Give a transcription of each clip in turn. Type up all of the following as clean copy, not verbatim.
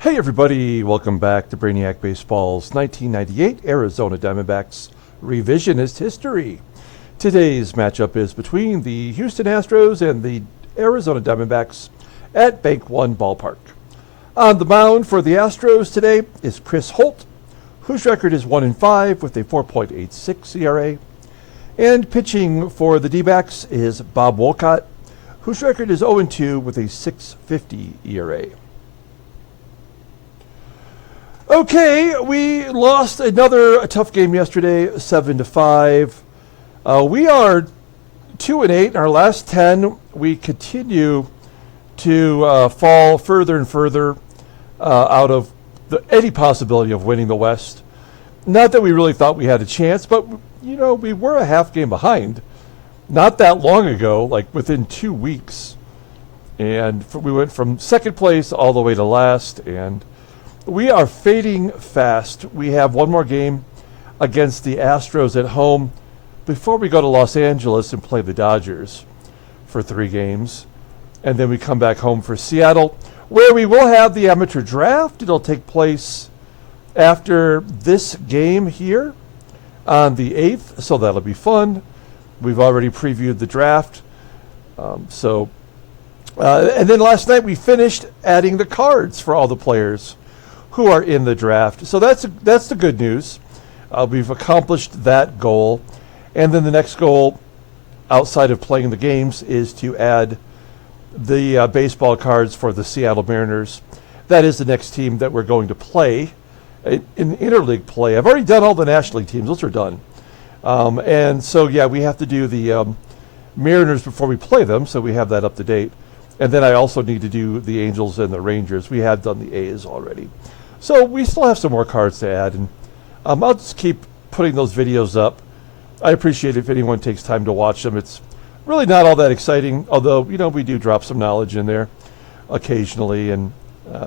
Hey everybody, welcome back to Brainiac Baseball's 1998 Arizona Diamondbacks Revisionist History. Today's matchup is between the Houston Astros and the Arizona Diamondbacks at Bank One Ballpark. On the mound for the Astros today is Chris Holt, whose record is 1-5 with a 4.86 ERA. And pitching for the D-backs is Bob Wolcott, whose record is 0-2 with a 6.50 ERA. Okay, we lost another tough game yesterday, 7-5. We are 2-8 in our last 10. We continue to fall further and further out of any possibility of winning the West. Not that we really thought we had a chance, but you know, we were a half game behind not that long ago, like within 2 weeks. And we went from second place all the way to last, and we are fading fast. We have one more game against the Astros at home before we go to Los Angeles and play the Dodgers for 3 games. And then we come back home for Seattle, where we will have the amateur draft. It'll take place after this game here on the 8th, so that'll be fun. We've already previewed the draft. And then last night we finished adding the cards for all the players who are in the draft. So that's the good news. We've accomplished that goal. And then the next goal outside of playing the games is to add the baseball cards for the Seattle Mariners. That is the next team that we're going to play in interleague play. I've already done all the National League teams. Those are done. And so, yeah, we have to do the Mariners before we play them, so we have that up to date. And then I also need to do the Angels and the Rangers. We have done the A's already. So we still have some more cards to add, and I'll just keep putting those videos up. I appreciate it if anyone takes time to watch them. It's really not all that exciting, although, you know, we do drop some knowledge in there occasionally, and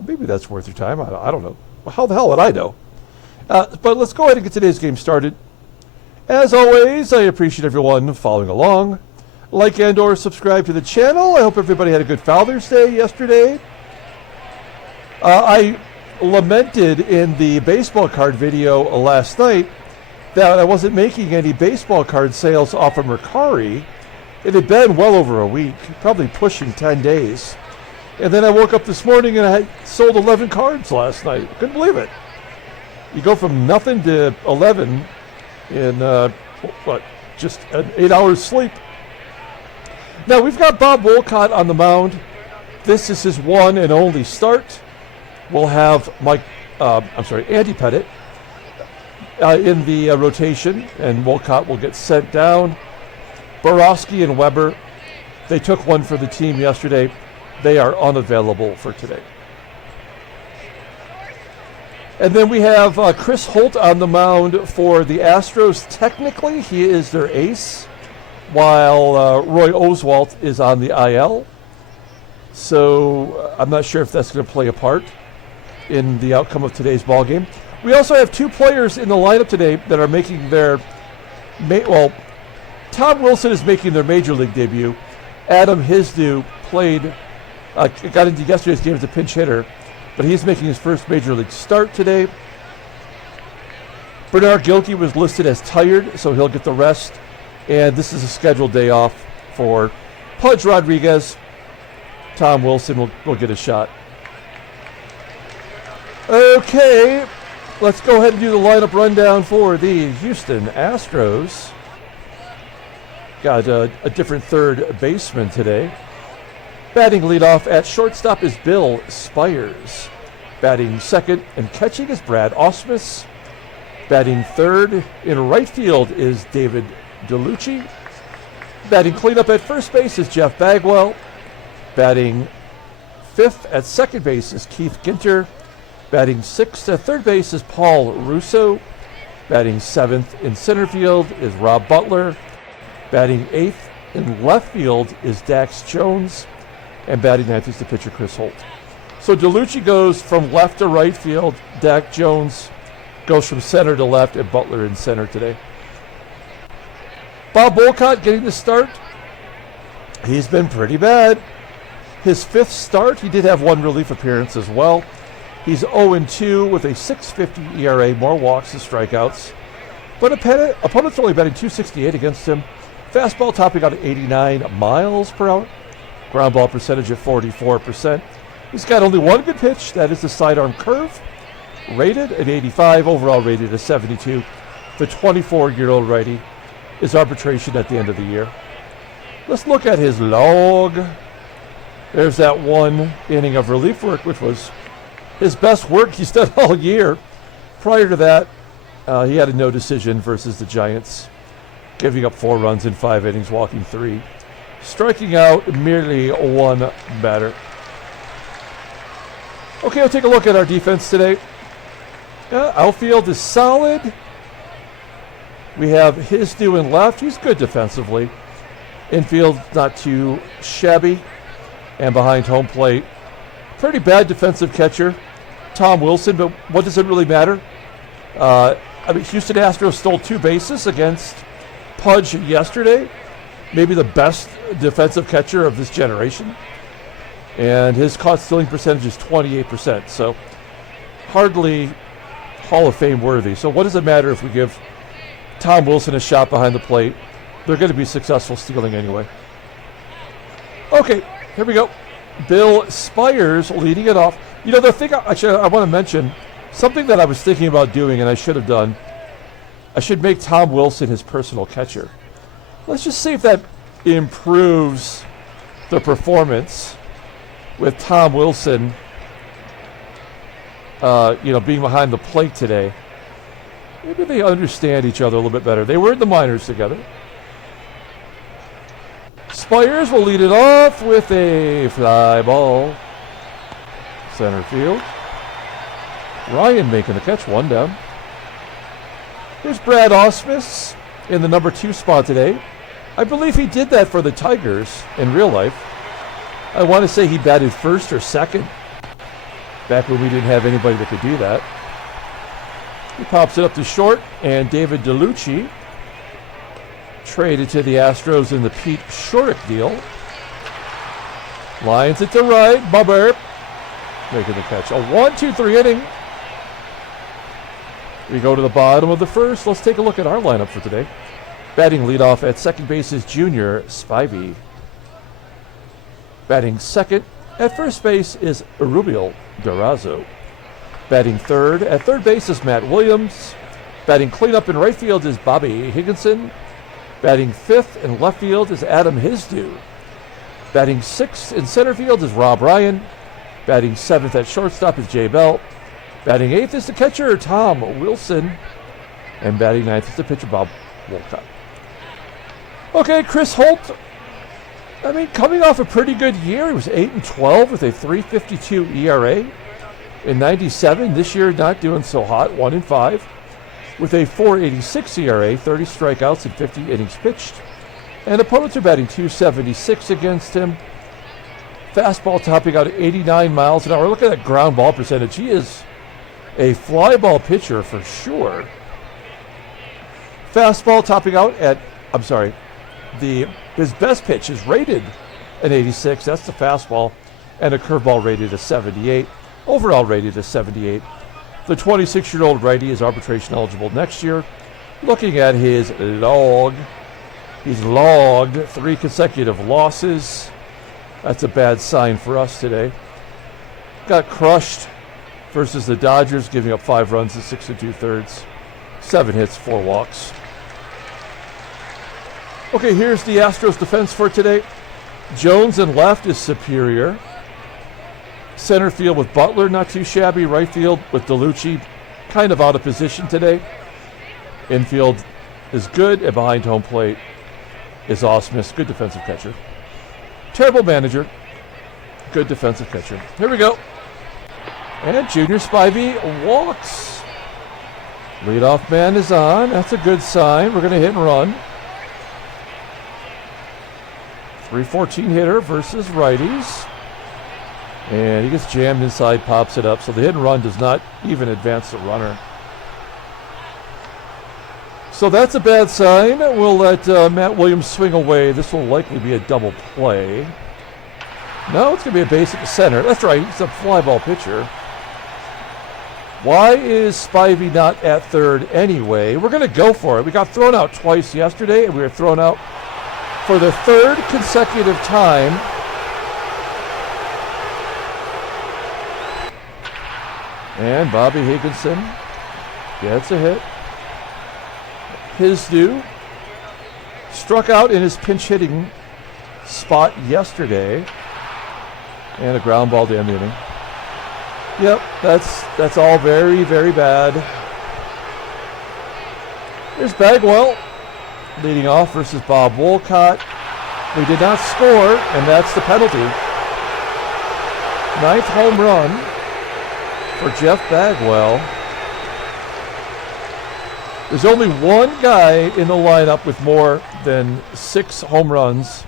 maybe that's worth your time. I don't know. How the hell would I know? But let's go ahead and get today's game started. As always, I appreciate everyone following along. Like and or subscribe to the channel. I hope everybody had a good Father's Day yesterday. I lamented in the baseball card video last night that I wasn't making any baseball card sales off of Mercari. It had been well over a week, probably pushing 10 days. And then I woke up this morning and I had sold 11 cards last night. Couldn't believe it. You go from nothing to 11 in, just an 8 hours sleep. Now, we've got Bob Wolcott on the mound. This is his one and only start. We'll have Andy Pettit in the rotation, and Wolcott will get sent down. Borowski and Weber, they took one for the team yesterday. They are unavailable for today. And then we have Chris Holt on the mound for the Astros. Technically, he is their ace, while Roy Oswalt is on the IL. So I'm not sure if that's going to play a part in the outcome of today's ball game. We also have 2 players in the lineup today that are making their, Tom Wilson is making their major league debut. Adam HYZDU got into yesterday's game as a pinch hitter, but he's making his first major league start today. Bernard Gilkey was listed as tired, so he'll get the rest. And this is a scheduled day off for Pudge Rodriguez. Tom Wilson will get a shot. Okay, let's go ahead and do the lineup rundown for the Houston Astros. Got a different third baseman today. Batting leadoff at shortstop is Bill SPIERS. Batting second and catching is Brad AUSMUS. Batting third in right field is David DELLUCCI. Batting cleanup at first base is Jeff Bagwell. Batting fifth at second base is Keith Ginter. Batting sixth at third base is Paul RUSSO. Batting seventh in center field is Rob Butler. Batting eighth in left field is Dax Jones. And batting ninth is the pitcher Chris Holt. So DELLUCCI goes from left to right field. Dax Jones goes from center to left, and Butler in center today. Bob Wolcott getting the start. He's been pretty bad. His 5th start, he did have 1 relief appearance as well. He's 0-2 with a 6.50 ERA, more walks than strikeouts. But opponent's only batting .268 against him. Fastball topping out at 89 miles per hour. Ground ball percentage at 44%. He's got only one good pitch. That is the sidearm curve. Rated at 85, overall rated at 72. The 24-year-old righty is arbitration at the end of the year. Let's look at his log. There's that one inning of relief work, which was his best work he's done all year. Prior to that, he had a no decision versus the Giants, giving up 4 runs in 5 innings, walking 3, striking out merely 1 batter. Okay, we'll take a look at our defense today. Outfield is solid. We have HYZDU in left. He's good defensively. Infield not too shabby. And behind home plate, pretty bad defensive catcher, Tom Wilson. But what does it really matter? Houston Astros stole 2 bases against Pudge yesterday. Maybe the best defensive catcher of this generation. And his caught stealing percentage is 28%. So hardly Hall of Fame worthy. So what does it matter if we give Tom Wilson a shot behind the plate? They're going to be successful stealing anyway. Okay, here we go. Bill SPIERS leading it off. You know, the thing I want to mention, something that I was thinking about doing and I should have done, I should make Tom Wilson his personal catcher. Let's just see if that improves the performance with Tom Wilson, being behind the plate today. Maybe they understand each other a little bit better. They were in the minors together. SPIERS will lead it off with a fly ball. Center field. Ryan making the catch, 1 down. Here's Brad AUSMUS in the number 2 spot today. I believe he did that for the Tigers in real life. I want to say he batted first or second back when we didn't have anybody that could do that. He pops it up to short, and David DELLUCCI traded to the Astros in the Pete Shorrock deal. Lines it to right. Bubber making the catch. A 1-2-3 inning. We go to the bottom of the first. Let's take a look at our lineup for today. Batting leadoff at second base is Junior SPIVEY. Batting second at first base is Erubiel DURAZO. Batting third at third base is Matt Williams. Batting cleanup in right field is Bobby Higginson. Batting fifth in left field is Adam HYZDU. Batting sixth in center field is Rob Ryan. Batting seventh at shortstop is Jay Bell. Batting eighth is the catcher, Tom Wilson. And batting ninth is the pitcher, Bob Wolcott. Okay, Chris Holt. Coming off a pretty good year. He was 8-12 with a 3.52 ERA in 97. This year, not doing so hot, 1-5 with a 4.86 ERA, 30 strikeouts and 50 innings pitched. And opponents are batting .276 against him. Fastball topping out at 89 miles an hour. Look at that ground ball percentage. He is a fly ball pitcher for sure. Fastball topping out at, his best pitch is rated an 86. That's the fastball. And a curveball rated a 78. Overall rated a 78. The 26-year-old righty is arbitration eligible next year. Looking at his log, he's logged 3 consecutive losses. That's a bad sign for us today. Got crushed versus the Dodgers, giving up 5 runs in 6 2/3. 7 hits, 4 walks. Okay, here's the Astros defense for today. Jones in left is superior. Center field with Butler, not too shabby. Right field with DELLUCCI, kind of out of position today. Infield is good, and behind home plate is AUSMUS, good defensive catcher. Terrible manager, good defensive catcher. Here we go. And Junior SPIVEY walks. Leadoff man is on. That's a good sign. We're going to hit and run. 314 hitter versus righties. And he gets jammed inside, pops it up. So the hit and run does not even advance the runner. So that's a bad sign. We'll let Matt Williams swing away. This will likely be a double play. No, it's going to be a base at the center. That's right. He's a fly ball pitcher. Why is Spivey not at third anyway? We're going to go for it. We got thrown out twice yesterday, and we were thrown out for the third consecutive time. And Bobby Higginson gets a hit. HYZDU struck out in his pinch hitting spot yesterday. And a ground ball to end the inning. Yep, that's all very, very bad. Here's Bagwell leading off versus Bob Wolcott. We did not score, and that's the penalty. 9th home run for Jeff Bagwell. There's only one guy in the lineup with more than 6 home runs,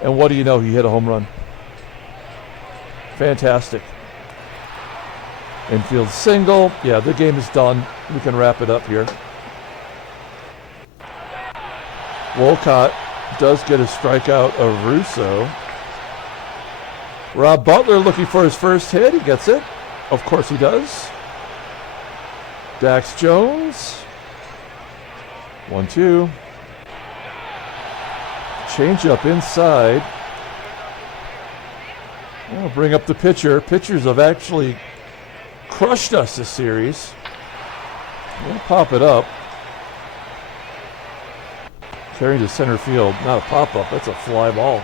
and what do you know? He hit a home run. Fantastic. Infield single. Yeah, the game is done. We can wrap it up here. Wolcott does get a strikeout of Russo. Rob Butler looking for his first hit. He gets it. Of course he does. Dax Jones. 1-2. Change up inside. I'll bring up the pitcher. Pitchers have actually crushed us this series. We'll pop it up. Carrying to center field. Not a pop-up. That's a fly ball.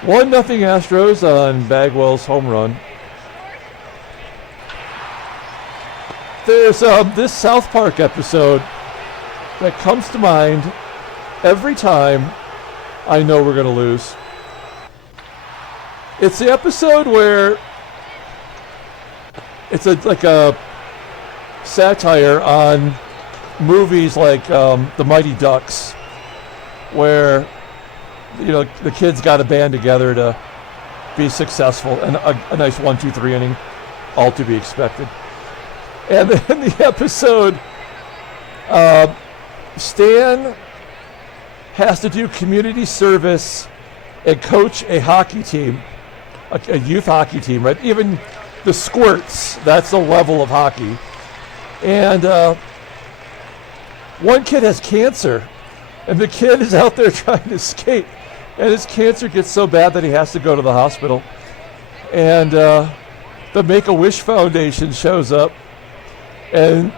1-0 Astros on Bagwell's home run. There's this South Park episode that comes to mind every time I know we're going to lose. It's the episode where it's like a satire on movies like The Mighty Ducks, where the kids got a band together to be successful, and a nice 1-2-3 inning, all to be expected. And in the episode, Stan has to do community service and coach a hockey team, a youth hockey team, right? Even the Squirts, that's the level of hockey. And one kid has cancer, and the kid is out there trying to skate, and his cancer gets so bad that he has to go to the hospital. And the Make-A-Wish Foundation shows up, and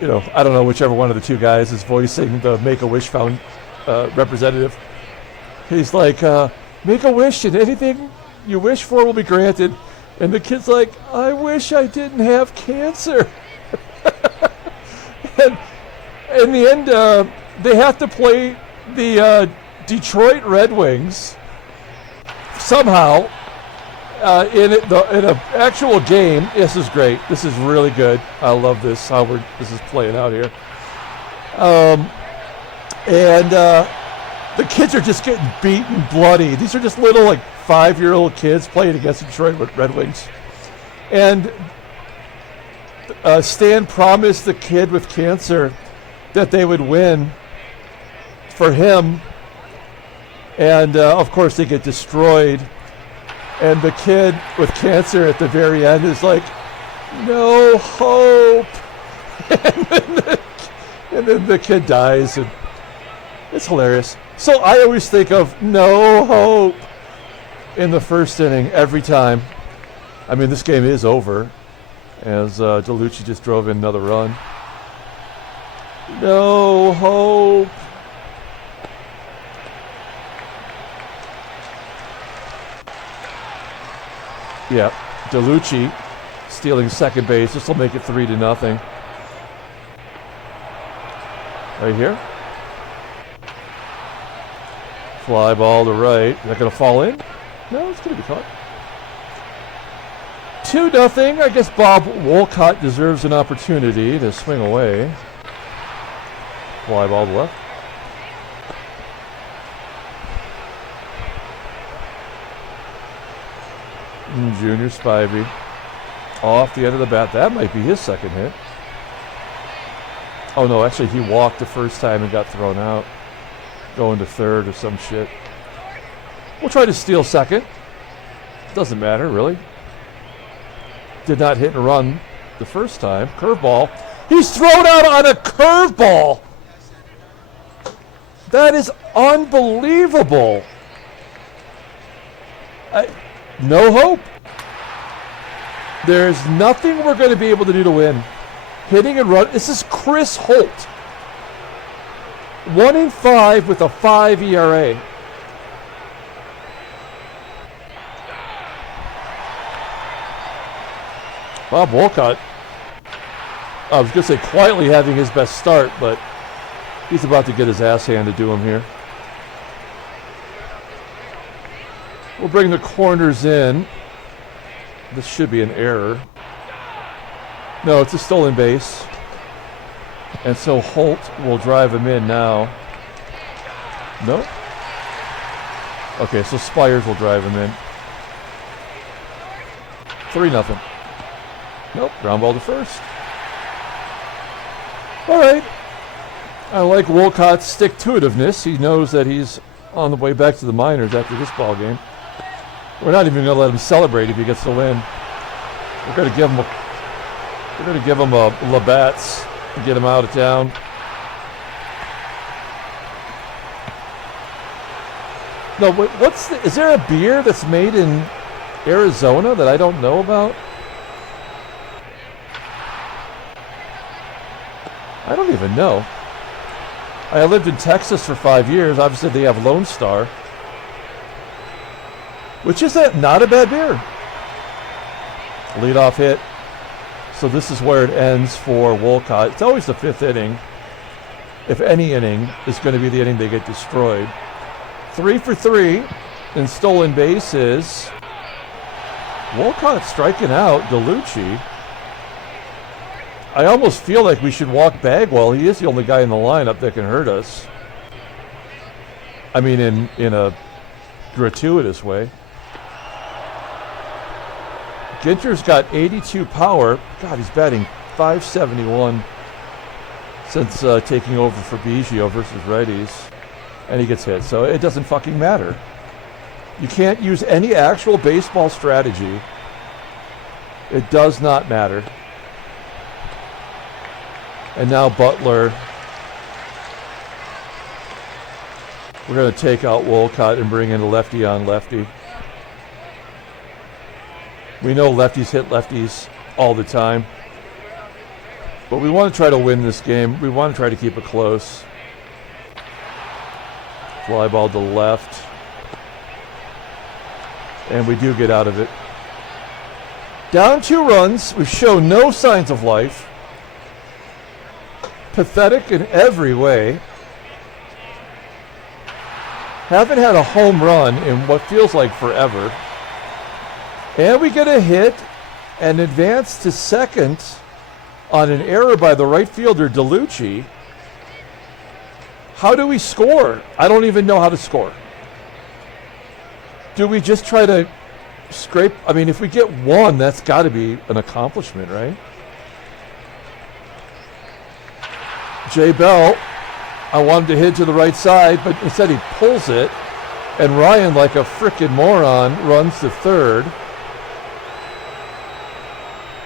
I don't know whichever one of the two guys is voicing the Make-A-Wish representative. He's like, make a wish and anything you wish for will be granted. And the kid's like, I wish I didn't have cancer. And in the end, they have to play the Detroit Red Wings somehow in an actual game. This is great. This is really good. I love this, how this is playing out here. And the kids are just getting beaten bloody. These are just little 5-year-old kids playing against the Detroit Red Wings. And Stan promised the kid with cancer that they would win for him. And of course they get destroyed. And the kid with cancer at the very end is like, no hope. And then the kid dies. And it's hilarious. So I always think of no hope in the first inning every time. I mean, this game is over as DELLUCCI just drove in another run. No hope. Yeah, DELLUCCI stealing second base. This will make it 3-0. Right here. Fly ball to right. Is that going to fall in? No, it's going to be caught. 2-0. I guess Bob Wolcott deserves an opportunity to swing away. Fly ball to left. Junior Spivey off the end of the bat. That might be his second hit. Oh no, actually he walked the first time and got thrown out. Going to third or some shit. We'll try to steal second. Doesn't matter, really. Did not hit and run the first time. Curveball. He's thrown out on a curveball. That is unbelievable. No hope. There's nothing we're going to be able to do to win. Hitting and run. This is Chris Holt. 1-5 with a 5 ERA. Bob Wolcott, I was going to say quietly having his best start, but he's about to get his ass handed to him here. We'll bring the corners in. This should be an error. No, it's a stolen base. And so Holt will drive him in now. Nope. Okay, so SPIERS will drive him in. 3-0. Nope, ground ball to first. All right. I like Wolcott's stick-to-itiveness. He knows that he's on the way back to the minors after this ball game. We're not even going to let him celebrate if he gets the win. We're going to give him a Labatt's and get him out of town. No, is there a beer that's made in Arizona that I don't know about? I don't even know. I lived in Texas for 5 years. Obviously, they have Lone Star, which is not a bad beer. Leadoff hit. So this is where it ends for Wolcott. It's always the 5th inning. If any inning is going to be the inning they get destroyed. 3 for 3 in stolen bases. Wolcott striking out DELLUCCI. I almost feel like we should walk Bagwell. He is the only guy in the lineup that can hurt us. I mean, in a gratuitous way. Ginter's got 82 power. God, he's batting .571 since taking over for Biggio versus righties. And he gets hit, so it doesn't fucking matter. You can't use any actual baseball strategy. It does not matter. And now Butler. We're going to take out Wolcott and bring in a lefty on lefty. We know lefties hit lefties all the time. But we want to try to win this game. We want to try to keep it close. Fly ball to left. And we do get out of it. Down 2 runs. We show no signs of life. Pathetic in every way. Haven't had a home run in what feels like forever. And we get a hit and advance to second on an error by the right fielder, DELLUCCI. How do we score? I don't even know how to score. Do we just try to scrape? I mean, if we get 1, that's got to be an accomplishment, right? Jay Bell, I wanted to hit to the right side, but instead he pulls it. And Ryan, like a frickin' moron, runs to third.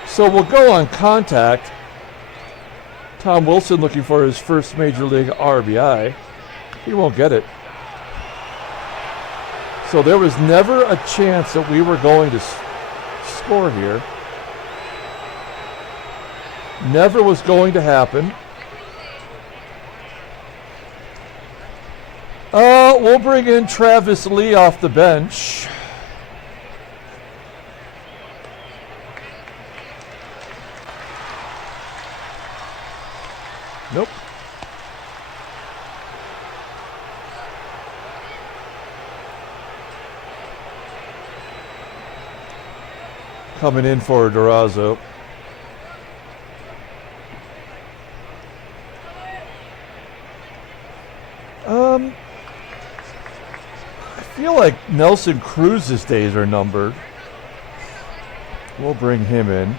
So we'll go on contact. Tom Wilson looking for his first Major League RBI. He won't get it. So there was never a chance that we were going to score here. Never was going to happen. We'll bring in Travis Lee off the bench. Nope. Coming in for DURAZO. I feel like Nelson Cruz's days are numbered. We'll bring him in.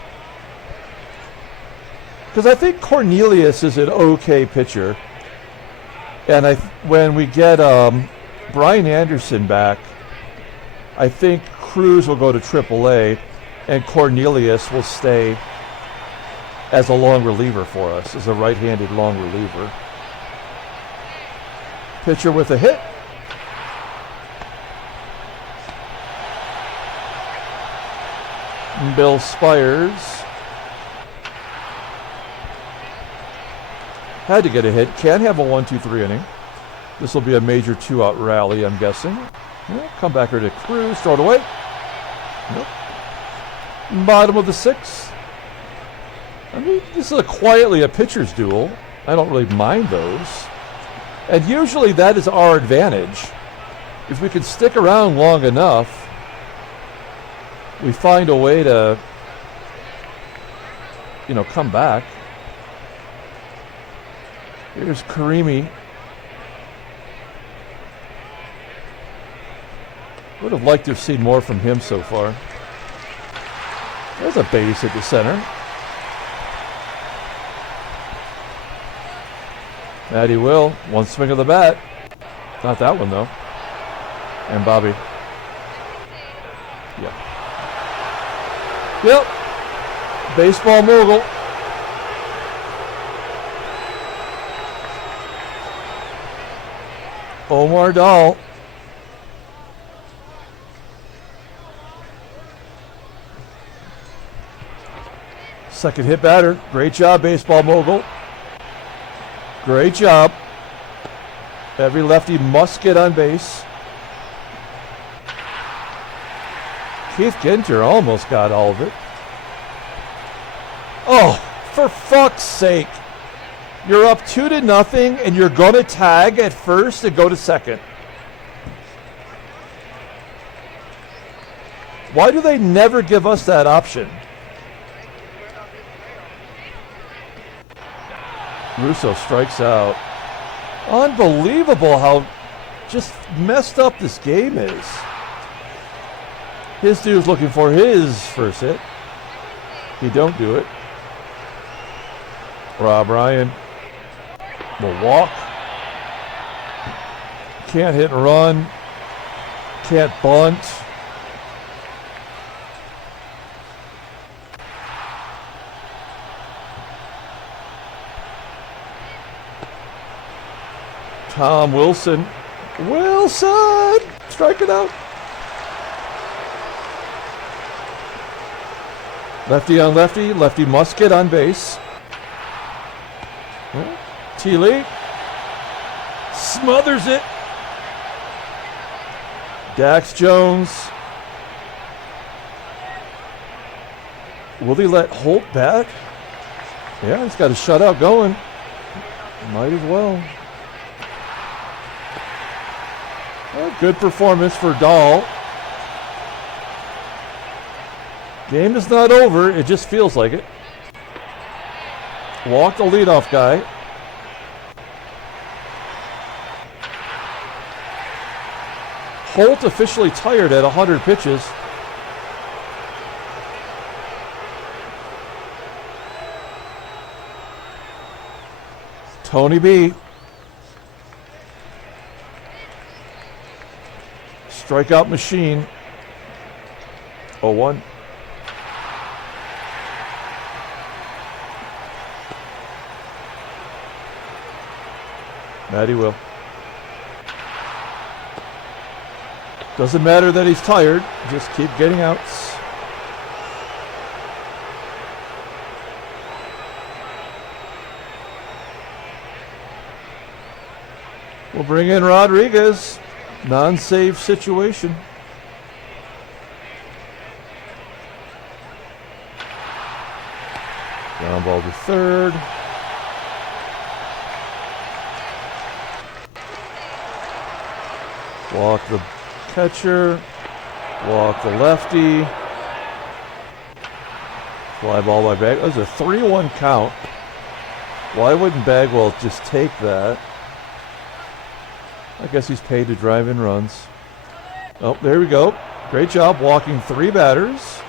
Because I think Cornelius is an okay pitcher. And when we get Brian Anderson back, I think Cruz will go to AAA and Cornelius will stay as a long reliever for us, as a right-handed long reliever. Pitcher with a hit. Bill SPIERS had to get a hit. Can't have a 1-2-3 inning. This will be a major 2-out rally, I'm guessing. Yeah, comebacker to Cruz, throw it away. Nope. Bottom of the 6th. I mean, this is quietly a pitcher's duel. I don't really mind those. And usually that is our advantage. If we can stick around long enough, we find a way to, you know, come back. Here's Karimi. Would have liked to have seen more from him so far. There's a base at the center. Matty Will, one swing of the bat. Not that one though. And Bobby. Yeah. Yep. Baseball mogul. Omar Dahl. Second hit batter. Great job, baseball mogul. Great job. Every lefty must get on base. Keith Ginter almost got all of it. Oh, for fuck's sake. You're up 2-0 and you're going to tag at first and go to second. Why do they never give us that option? Russo strikes out. Unbelievable how just messed up this game is. HYZDU is looking for his first hit. He don't do it. Rob Ryan will walk. Can't hit and run. Can't bunt. Tom Wilson. Wilson! Strike it out. Lefty on lefty. Lefty must get on base. T-Lee smothers it. Dax Jones. Will he let Holt bat? Yeah, he's got a shutout going. Might as well. Good performance for Dahl. Game is not over. It just feels like it. Walk the leadoff guy. Holt officially tired at 100 pitches. Tony B. Strikeout machine. 0-1. Matty Will. Doesn't matter that he's tired. Just keep getting outs. We'll bring in Rodriguez. Non-save situation. Ground ball to third. Walk the catcher. Walk the lefty. Fly ball by Bagwell. That was a 3-1 count. Why wouldn't Bagwell just take that? I guess he's paid to drive in runs. Oh, there we go. Great job walking 3 batters.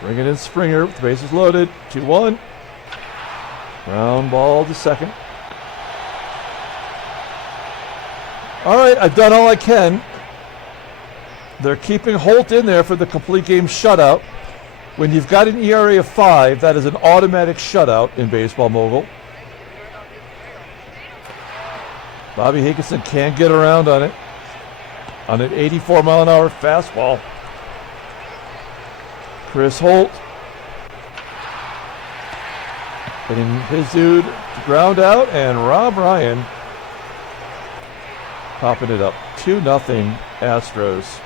Bringing in Springer with the bases loaded. 2-1. Ground ball to second. All right, I've done all I can. They're keeping Holt in there for the complete game shutout. When you've got an ERA of 5, that is an automatic shutout in Baseball Mogul. Bobby Higginson can't get around on it. On an 84-mile-an-hour fastball. Chris Holt getting his dude to ground out, and Rob Ryan popping it up. 2-0 Astros.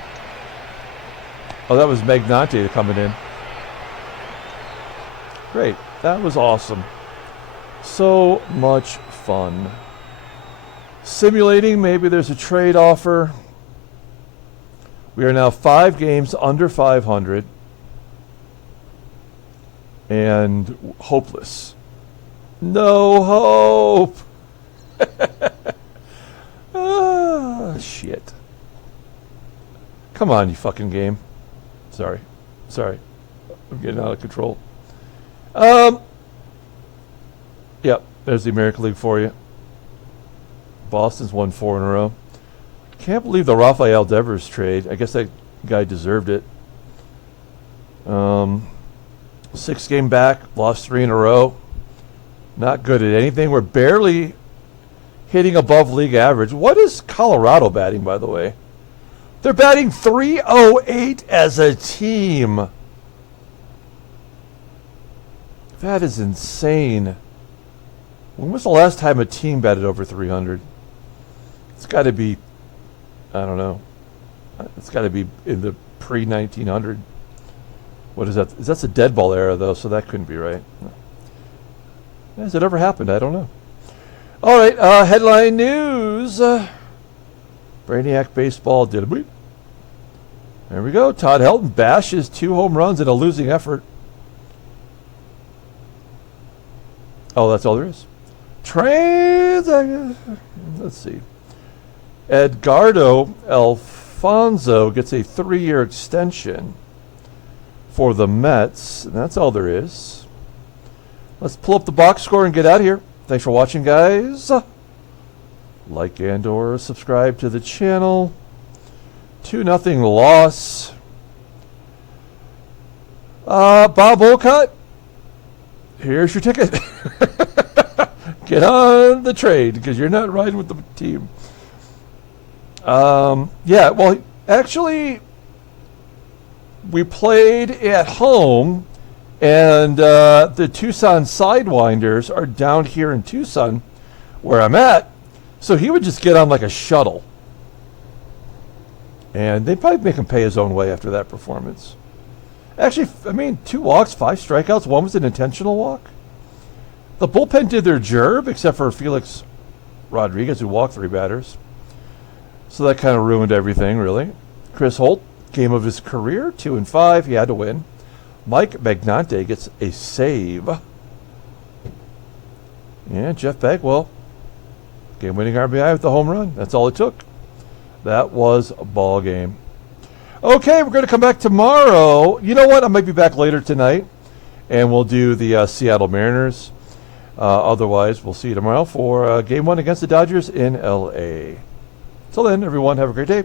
Oh, that was Magnante coming in. Great. That was awesome. So much fun. Simulating, maybe there's a trade offer. We are now 5 games under 500 and hopeless. No hope. Ah, shit. Come on, you fucking game. Sorry. I'm getting out of control. Yep, there's the American League for you. Boston's won 4 in a row. Can't believe the Rafael Devers trade. I guess that guy deserved it. 6 game back, lost 3 in a row. Not good at anything. We're barely hitting above league average. What is Colorado batting, by the way? They're batting .308 as a team. That is insane. When was the last time a team batted over 300? It's got to be, I don't know. It's got to be in the pre-1900. What is that? That's a dead ball era, though, so that couldn't be right. Has it ever happened? I don't know. All right, headline news. Brainiac Baseball did it. There we go. Todd Helton bashes 2 home runs in a losing effort. Oh, that's all there is. Let's see. Edgardo Alfonso gets a 3-year extension for the Mets. And that's all there is. Let's pull up the box score and get out of here. Thanks for watching, guys. Like and or subscribe to the channel. 2-0 loss. Bob Wolcott, here's your ticket. Get on the trade because you're not riding with the team. Yeah, well, actually, we played at home, and the Tucson Sidewinders are down here in Tucson, where I'm at. So he would just get on like a shuttle. And they'd probably make him pay his own way after that performance. Actually, I mean, 2 walks, 5 strikeouts. 1 was an intentional walk. The bullpen did their job, except for Felix Rodriguez, who walked 3 batters. So that kind of ruined everything, really. Chris Holt, game of his career, 2-5. He had to win. Mike Magnante gets a save. Yeah, Jeff Bagwell, game-winning RBI with the home run. That's all it took. That was a ball game. Okay, we're going to come back tomorrow. You know what? I might be back later tonight, and we'll do the Seattle Mariners. Otherwise, we'll see you tomorrow for Game 1 against the Dodgers in L.A. Till then, everyone, have a great day.